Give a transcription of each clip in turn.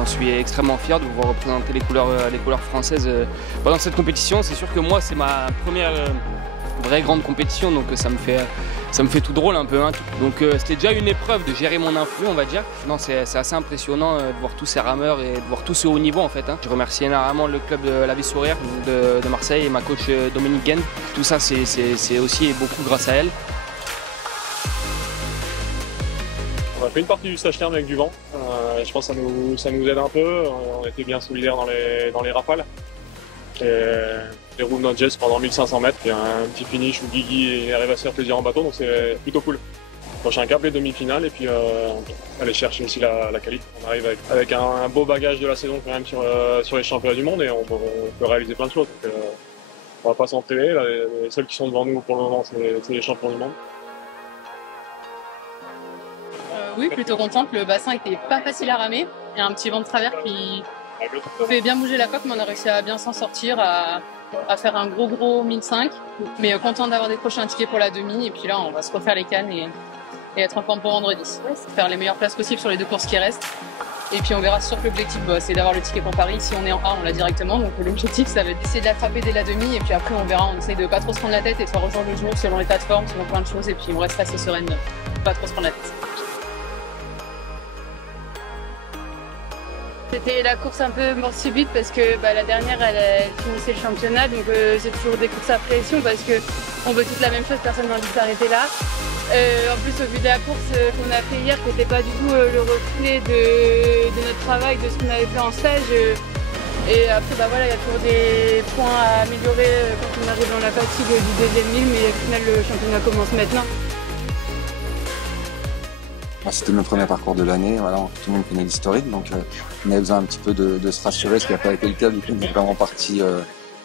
J'en suis extrêmement fier de pouvoir représenter les couleurs françaises dans cette compétition. C'est sûr que moi, c'est ma première vraie grande compétition, donc ça me fait tout drôle un peu. Hein. Donc c'était déjà une épreuve de gérer mon influx, on va dire. Non, c'est assez impressionnant de voir tous ces rameurs et de voir tous ce haut niveau en fait. Hein. Je remercie énormément le club de la Vie Sourire de Marseille et ma coach Dominique Guenne. Tout ça, c'est aussi beaucoup grâce à elle. On a fait une partie du stage terme avec du vent. Je pense que ça nous aide un peu. On était bien solidaires dans les rafales. Les roues de notre geste pendant 1500 mètres. Il y a un petit finish où Guigui arrive à se faire plaisir en bateau, donc c'est plutôt cool. Prochain cap, les demi-finales, et puis aller chercher aussi la qualif. On arrive avec un beau bagage de la saison quand même sur les championnats du monde, et on peut réaliser plein de choses. Donc, on va pas s'en priver. Les seuls qui sont devant nous pour le moment, c'est les champions du monde. Oui, plutôt contente. Le bassin était pas facile à ramer. Il y a un petit vent de travers qui fait bien bouger la coque, mais on a réussi à bien s'en sortir, à faire un gros 1005. Mais content d'avoir décroché un ticket pour la demi. Et puis là, on va se refaire les cannes et être en forme pour vendredi. Faire les meilleures places possibles sur les 2 courses qui restent. Et puis on verra, sûr que l'objectif, c'est d'avoir le ticket pour Paris. Si on est en A, on l'a directement. Donc l'objectif, ça va être d'essayer de l'attraper dès la demi. Et puis après, on verra. On essaie de pas trop se prendre la tête et de faire au jour le jour selon l'état de forme, selon plein de choses. Et puis on reste assez sereine, pas trop se prendre la tête. C'était la course un peu mort subite parce que la dernière elle finissait le championnat, donc c'est toujours des courses à pression parce qu'on veut toute la même chose, personne n'a envie de s'arrêter là. En plus au vu de la course qu'on a fait hier, qui n'était pas du tout le reflet de notre travail, de ce qu'on avait fait en stage. Et après il y a toujours des points à améliorer quand on arrive dans la fatigue du deuxième mille, mais au final le championnat commence maintenant. C'était notre premier parcours de l'année, voilà, tout le monde connaît l'historique, donc on avait besoin un petit peu de se rassurer, ce qui n'a pas été le cas, du coup on est vraiment parti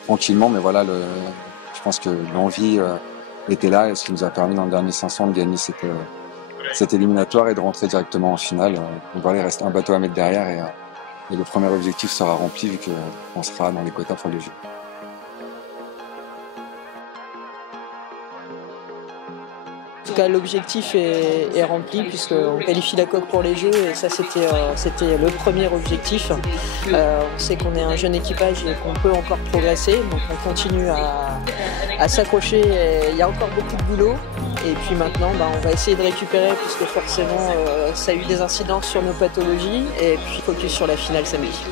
tranquillement, mais voilà, je pense que l'envie était là, et ce qui nous a permis dans le dernier 500 de gagner cette éliminatoire et de rentrer directement en finale. Donc voilà, il reste un bateau à mettre derrière, et le premier objectif sera rempli vu qu'on sera dans les quotas pour les Jeux. En tout cas, l'objectif est rempli puisqu'on qualifie la coque pour les Jeux et ça c'était le premier objectif. On sait qu'on est un jeune équipage et qu'on peut encore progresser, donc on continue à s'accrocher. Il y a encore beaucoup de boulot et puis maintenant on va essayer de récupérer puisque forcément ça a eu des incidences sur nos pathologies et puis focus sur la finale samedi.